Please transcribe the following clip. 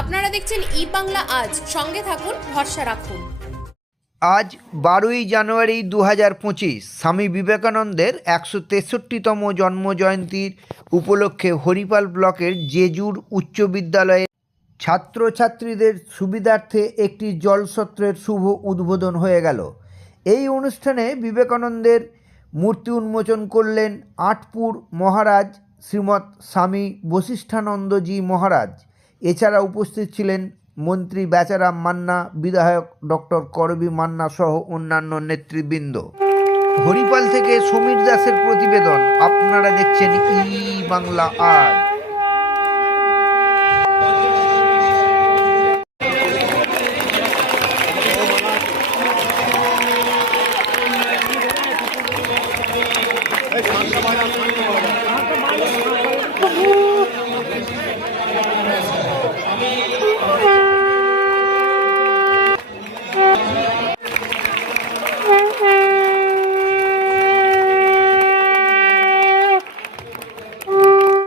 আপনারা দেখছেন ই বাংলা আজ। সঙ্গে থাকুন, ভরসা রাখুন। আজ বারোই জানুয়ারি দু হাজার পঁচিশ, স্বামী বিবেকানন্দের একশো তেষট্টিতম জন্মজয়ন্তীর উপলক্ষে হরিপাল ব্লকের জেজুর উচ্চ বিদ্যালয়ে ছাত্রছাত্রীদের সুবিধার্থে একটি জলসত্রের শুভ উদ্বোধন হয়ে গেল। এই অনুষ্ঠানে বিবেকানন্দের মূর্তি উন্মোচন করলেন আটপুর মহারাজ শ্রীমৎ স্বামী বশিষ্ঠানন্দজি মহারাজ। এছাড়া উপস্থিত ছিলেন মন্ত্রী বেচারাম মান্না, বিধায়ক ডক্টর করবি মান্না সহ অন্যান্য নেতৃবৃন্দ। হরিপাল থেকে সমীর দাসের প্রতিবেদন আপনারা দেখছেন ই বাংলা আজ। Oh Okay.